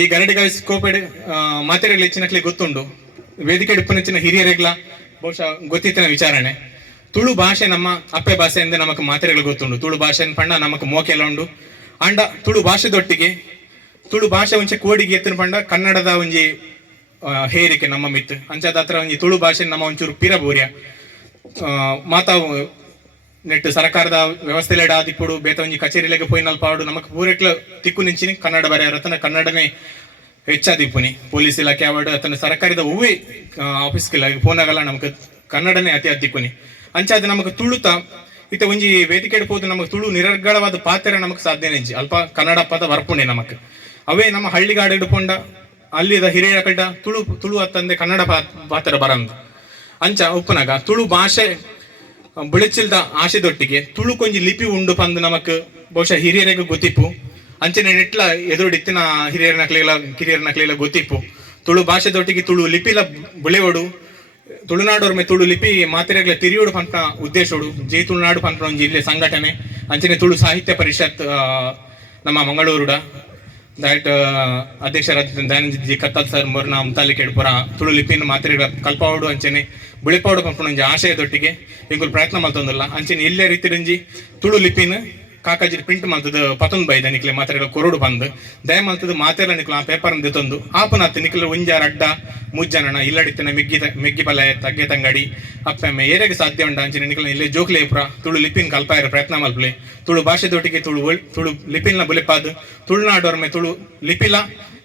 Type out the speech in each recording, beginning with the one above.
ಈ ಗರಡಿಗ ಕೋಪೆಡ್ ಮಾತೆರೆಗಳು ಹೆಚ್ಚಿನಕ್ಲೆ ಗೊತ್ತುಂಡು. ವೇದಿಕೆ ಇಪ್ಪನಿಚ್ಚಿನ ಹಿರಿಯರೆಗ್ಲ ಬಹುಶಃ ಗೊತ್ತಿತ್ತಿನ ವಿಚಾರಣೆ. ತುಳು ಭಾಷೆ ನಮ್ಮ ಅಪ್ಪೆ ಭಾಷೆ ಎಂದು ನಮಕ್ ಮಾತೆರೆಗಳು ಗೊತ್ತುಂಡು. ತುಳು ಭಾಷೆ ಪಂಡ ನಮಕ್ ಮೋಕೆಲ್ಲ ಉಂಡು. ಅಂಡ ತುಳು ಭಾಷೆದೊಟ್ಟಿಗೆ ತುಳು ಭಾಷೆ ಒಂಚೆ ಕೋಡಿಗೆ ಎತ್ತಿನ ಪಂಡ ಕನ್ನಡದ ಒಂಜಿ ಹೇರಿಕೆ ನಮ್ಮ ಮಿತ್ ಅಂಚಾದ ಹತ್ರ ಒಂಜಿ ತುಳು ಭಾಷೆ ನಮ್ಮ ಒಂಚೂರು ಪಿರಬೋರ್ಯ ಮಾತಾ ನೆಟ್ ಸರ್ಕಾರದ ವ್ಯವಸ್ಥೆಲೆಡ ಆದಿಪ್ಪುಡು ಬೇತ ಒಂಜಿ ಕಚೇರಿಲೆಗೆ ಪೋಯಿನಲ್ಪಾಡು ನಮಕ್ ಪೂರೆಕ್ಲ ತಿಕ್ಕು ನಿಂಚಿನಿ ಕನ್ನಡ ಬರೆಯರು ಅತನ ಕನ್ನಡನೇ ಹೆಚ್ಚಾದಿಪ್ಪುನಿ. ಪೊಲೀಸ್ ಇಲಾಖೆ ಆವಾಡು ಅತನ ಸರ್ಕಾರದ ಹೂವೇ ಆಫೀಸ್ಗೆಲ್ಲ ಫೋನಾಗಲ್ಲ ನಮಕ್ ಕನ್ನಡನೇ ಅತಿ ಅದಿಕ್ಕುನಿ. ಅಂಚಾದ ನಮಕ್ ತುಳುತ ಇತ ಒಂಜಿ ವೇದಿಕೆ ಹೋದು ನಮಕ್ ತುಳು ನಿರರ್ಗಳವಾದ ಪಾತ್ರ ನಮಕ್ ಸಾಧ್ಯನೇ ಇಜ್ಜಿ ಅಲ್ಪ ಕನ್ನಡ ಪದ ವರ್ಪುಣೆ ನಮಕ್ ಅವೇ ನಮ್ಮ ಹಳ್ಳಿಗಾಡು ಹಿಡ್ಕೊಂಡ ಅಲ್ಲಿದ ಹಿರಿಯರ ಕಡ್ಡ ತುಳು ಅತ್ತಂದೆ ಕನ್ನಡ ಪಾತ್ರ ಬರಂದು ಅಂಚ ಉಪ್ಪನಾಗ ತುಳು ಭಾಷೆ ಬೆಳಚಿಲ್ದ ಆಶೆದೊಟ್ಟಿಗೆ ತುಳು ಕೊಂಜಿ ಲಿಪಿ ಉಂಡು ಪಂದು ನಮಕ್ ಬಹುಶಃ ಹಿರಿಯರಿಗೆ ಗೊತ್ತಿಪ್ಪು. ಅಂಚನೆ ನೆಟ್ಲ ಎದುರುಡಿತ್ತಿನ ಕಿರಿಯರ್ನಕ್ಲೆಲ್ಲ ಗೊತ್ತಿಪ್ಪು. ತುಳು ಭಾಷೆದೊಟ್ಟಿಗೆ ತುಳು ಲಿಪಿಲ ಬುಳೆವಡು ತುಳುನಾಡೋರ್ಮೆ ತುಳು ಲಿಪಿ ಮಾತೆರೆಗ್ಲ ತಿರಿಯೋಡು ಪಂಪ ಉದ್ದೇಶೋಡು ಜೈ ತುಳುನಾಡು ಪಂಪ ಒಂಜಿ ಇಲ್ಲೇ ಸಂಘಟನೆ ಅಂಚನೆ ತುಳು ಸಾಹಿತ್ಯ ಪರಿಷತ್ ನಮ್ಮ ಮಂಗಳೂರುಡ ದಟ್ ಅಧ್ಯಕ್ಷರಾದ ದಯಾನಂದ ಕತ್ತಲ್ ಸರ್ ಮೊರ್ನ ಮುತಾಲಿಕೆ ಪುರ ತುಳು ಲಿಪಿನ ಮಾತೆರೆಗ್ಲ ಕಲ್ಪಾವಡು ಅಂಚನೆ ಬುಳಿಪಾವಡು ಪಂಪನ ಒಂಜಿ ಆಶಯದೊಟ್ಟಿಗೆ ಇಂಕುಲು ಪ್ರಯತ್ನ ಮಲ್ತೊಂದುಲ್ಲ. ಅಂಚನೆ ಇಲ್ಲೇ ರೀತಿರಿಂಜಿ ತುಳು ಲಿಪಿನ ಕಾಕಾಜಿ ಪ್ರಿಂಟ್ ಮಲ್ತದ ಪತೊಂದು ಬೈದ ನಿಕ್ಲೆ ಮಾತೆರೆಗ್ಲ ಕೊರಡು ಬಂದು ದಯ ಮಲ್ತದ ಮಾತೆರ ನಿಕ್ಲ ಆ ಪೇಪರ್ ದಿತ್ತೊಂದು ಆಪನಾತ್ ನಿಕ್ಲ ಒಂಜಾರ ಅಡ್ಡ ಮುಜ್ಜನನ ಇಲ್ಲಡಿತ್ತಿನ ಮೆಗ್ಗಿ ಬಲ ತಗ್ಗೆ ತಂಗಡಿ ಅಪ್ಪಮ್ಮೆ ಏರೆಗೆ ಸಾಧ್ಯ ಉಂಡ ಅಂಚಿನ ನಿಕ್ಲ ಇಲ್ಲೇ ಜೋಕ್ಲೆ ಪುರ ತುಳು ಲಿಪಿನ ಕಲ್ಪಾಯರ ಪ್ರಯತ್ನ ಮಲ್ಪಲೆ ತುಳು ಭಾಷೆದೊಟ್ಟಿಗೆ ತುಳು ಲಿಪಿನ ಬುಲೆಪಾದ್ ತುಳುನಾಡೋರ್ಮೆ ತುಳು ಲಿಪಿಲ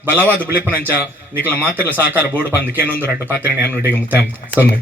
ಬಲವಾದ ಬುಲೆಪನಂಚ ನಿಕ್ಲ ಮಾತೆರ ಸಹಕಾರ ಬೋರ್ಡ್ ಬಂದು ಕೇನೊಂದು ರಟ್ಟು ಪಾತ್ರೆನೆ ಅನ್ನುಡಿಗೆ ಮುತ್ತ ಸೊನ್ನೆ.